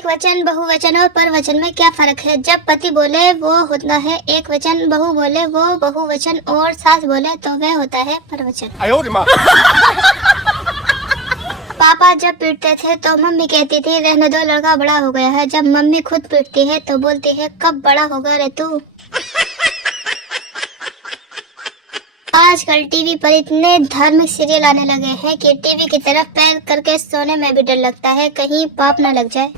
एक वचन, बहुवचन और परवचन में क्या फर्क है? जब पति बोले वो होता है एक वचन, बहू बोले वो बहुवचन और सास बोले तो वह होता है परवचन। पापा जब पीटते थे तो मम्मी कहती थी रहने दो, लड़का बड़ा हो गया है। जब मम्मी खुद पीटती है तो बोलती है कब बड़ा होगा रे तू। आजकल टीवी पर इतने धार्मिक सीरियल आने लगे हैं कि टीवी की तरफ पैर करके सोने में भी डर लगता है, कहीं पाप न लग जाए।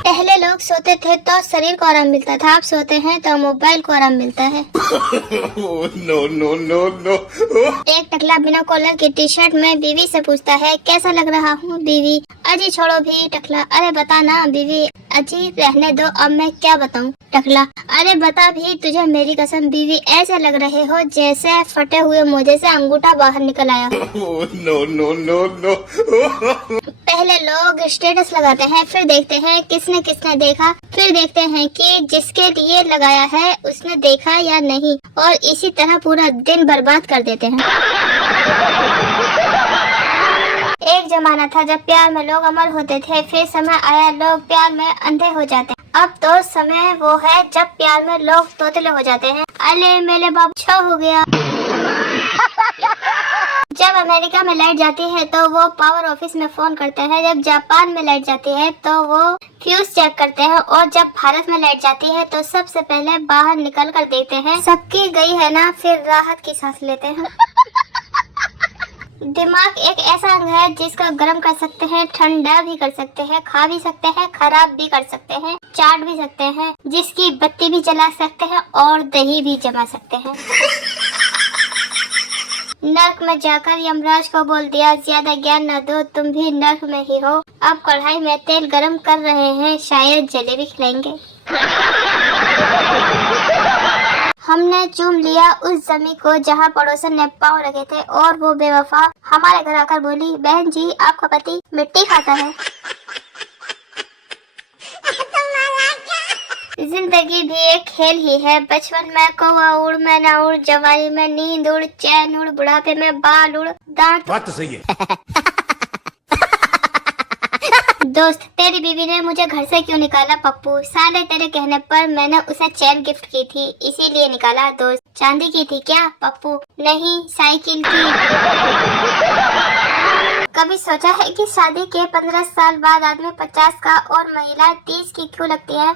पहले लोग सोते थे तो शरीर को आराम मिलता था, अब सोते हैं तो मोबाइल को आराम मिलता है। नो। एक टकला बिना कॉलर की टी शर्ट में बीवी से पूछता है कैसा लग रहा हूँ? बीवी अजी छोड़ो भी। टकला अरे बता ना। बीवी अजी रहने दो, अब मैं क्या बताऊँ? टकला अरे बता भी, तुझे मेरी कसम। बीवी ऐसे लग रहे हो जैसे फटे हुए मोजे से अंगूठा बाहर निकल आया। नो। पहले लोग स्टेटस लगाते हैं, फिर देखते हैं किसने किसने देखा, फिर देखते हैं कि जिसके लिए लगाया है उसने देखा या नहीं, और इसी तरह पूरा दिन बर्बाद कर देते हैं। एक जमाना था जब प्यार में लोग अमर होते थे, फिर समय आया लोग प्यार में अंधे हो जाते हैं। अब तो समय वो है जब प्यार में लोग तोतले हो जाते हैं। अले मेरे बाबू छो हो गया। जब अमेरिका में लाइट जाती है तो वो पावर ऑफिस में फोन करते हैं, जब जापान में लाइट जाती है तो वो फ्यूज चेक करते हैं, और जब भारत में लाइट जाती है तो सबसे पहले बाहर निकल कर देखते हैं सबकी गई है ना, फिर राहत की सांस लेते हैं। दिमाग एक ऐसा अंग है जिसका गर्म कर सकते हैं, ठंडा भी कर सकते हैं, खा भी सकते हैं, खराब भी कर सकते हैं, चाट भी सकते हैं, जिसकी बत्ती भी जला सकते हैं और दही भी जमा सकते हैं। नर्क में जाकर यमराज को बोल दिया ज्यादा ज्ञान न दो, तुम भी नर्क में ही हो। अब कढ़ाई में तेल गरम कर रहे हैं, शायद जलेबी खिलाएंगे। हमने चूम लिया उस जमी को जहाँ पड़ोसन ने पाँव रखे थे, और वो बेवफा हमारे घर आकर बोली बहन जी आपका पति मिट्टी खाता है। जिंदगी भी एक खेल ही है, बचपन में कौवा उड़ मैं ना उड़, जवानी में नींद उड़, चैन उड़, बुढ़ापे में बाल उड़, दांत। बात तो सही है। दोस्त तेरी बीवी ने मुझे घर से क्यों निकाला पप्पू? साले तेरे कहने पर मैंने उसे चैन गिफ्ट की थी इसीलिए निकाला। दोस्त चांदी की थी क्या? पप्पू नहीं साइकिल की। कभी सोचा है कि शादी के 15 साल बाद आदमी 50 का और महिला 30 की क्यों लगती है?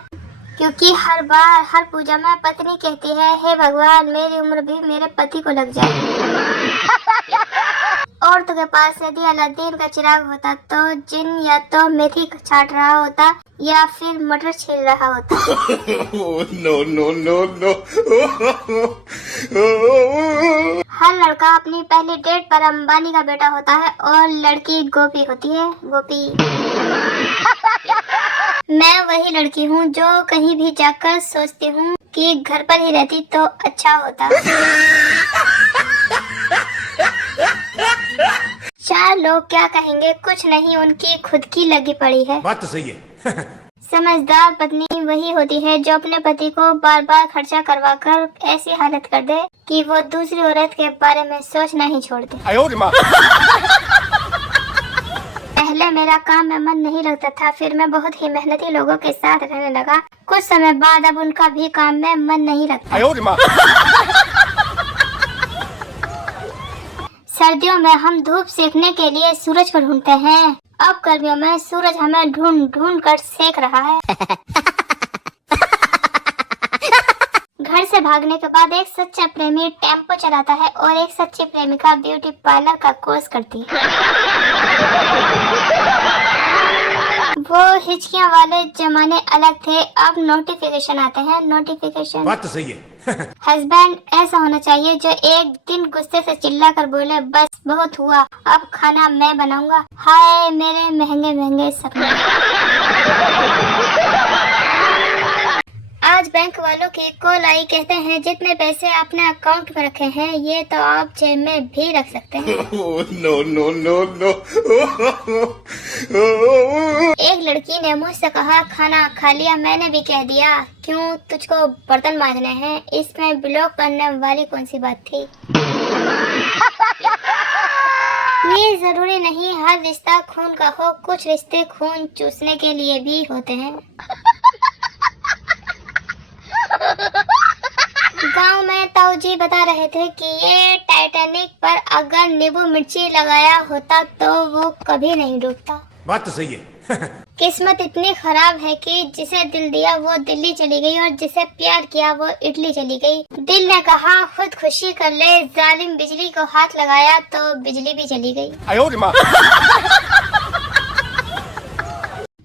क्योंकि हर बार हर पूजा में पत्नी कहती है हे भगवान मेरी उम्र भी मेरे पति को लग जाए। औरतों के पास यदि अलादीन का चिराग होता तो जिन या तो मेथी छाट रहा होता या फिर मटर छील रहा होता। नो। हर लड़का अपनी पहली डेट पर अंबानी का बेटा होता है और लड़की गोपी होती है। गोपी मैं वही लड़की हूँ जो कहीं भी जाकर सोचती हूँ कि घर पर ही रहती तो अच्छा होता। चार लोग क्या कहेंगे, कुछ नहीं, उनकी खुद की लगी पड़ी है। बात तो सही है। समझदार पत्नी वही होती है जो अपने पति को बार बार खर्चा करवा कर ऐसी हालत कर दे कि वो दूसरी औरत के बारे में सोचना ही छोड़ दे। पहले मेरा काम में मन नहीं लगता था, फिर मैं बहुत ही मेहनती लोगों के साथ रहने लगा। कुछ समय बाद अब उनका भी काम में मन नहीं लगता। सर्दियों में हम धूप सेकने के लिए सूरज को ढूंढते हैं, अब गर्मियों में सूरज हमें ढूंढ ढूंढ कर सेक रहा है। घर से भागने के बाद एक सच्चा प्रेमी टेम्पो चलाता है और एक सच्ची प्रेमिका ब्यूटी पार्लर का कोर्स करती है। वो हिचकियां वाले जमाने अलग थे, अब नोटिफिकेशन आते हैं। नोटिफिकेशन बात तो सही है। हस्बैंड ऐसा होना चाहिए जो एक दिन गुस्से से चिल्ला कर बोले बस बहुत हुआ, अब खाना मैं बनाऊंगा। हाय मेरे महंगे महंगे सपने। आज बैंक वालों की कॉल आई, कहते हैं जितने पैसे आपने अकाउंट में रखे हैं ये तो आप जेब में भी रख सकते हैं। नो। एक लड़की ने मुझसे कहा खाना खा लिया? मैंने भी कह दिया क्यों, तुझको बर्तन मांजने हैं? इसमें ब्लॉक करने वाली कौन सी बात थी? ये जरूरी नहीं हर रिश्ता खून का हो, कुछ रिश्ते खून चूसने के लिए भी होते हैं। गांव में ताऊ जी बता रहे थे कि ये टाइटैनिक पर अगर नींबू मिर्ची लगाया होता तो वो कभी नहीं डूबता। बात तो सही है। किस्मत इतनी खराब है कि जिसे दिल दिया वो दिल्ली चली गई और जिसे प्यार किया वो इटली चली गई। दिल ने कहा खुद खुशी कर ले, जालिम बिजली को हाथ लगाया तो बिजली भी चली गई।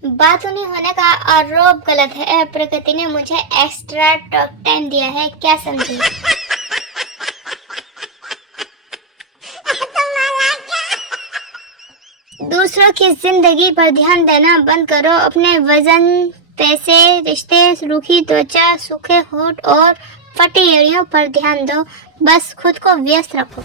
बातूनी होने का आरोप गलत है। प्रकृति ने मुझे एक्स्ट्रा टॉक टाइम दिया है, क्या समझे? दूसरों की जिंदगी पर ध्यान देना बंद करो। अपने वजन, पैसे, रिश्ते, रूखी त्वचा, सूखे होठ और फटी एड़ियों पर ध्यान दो। बस खुद को व्यस्त रखो।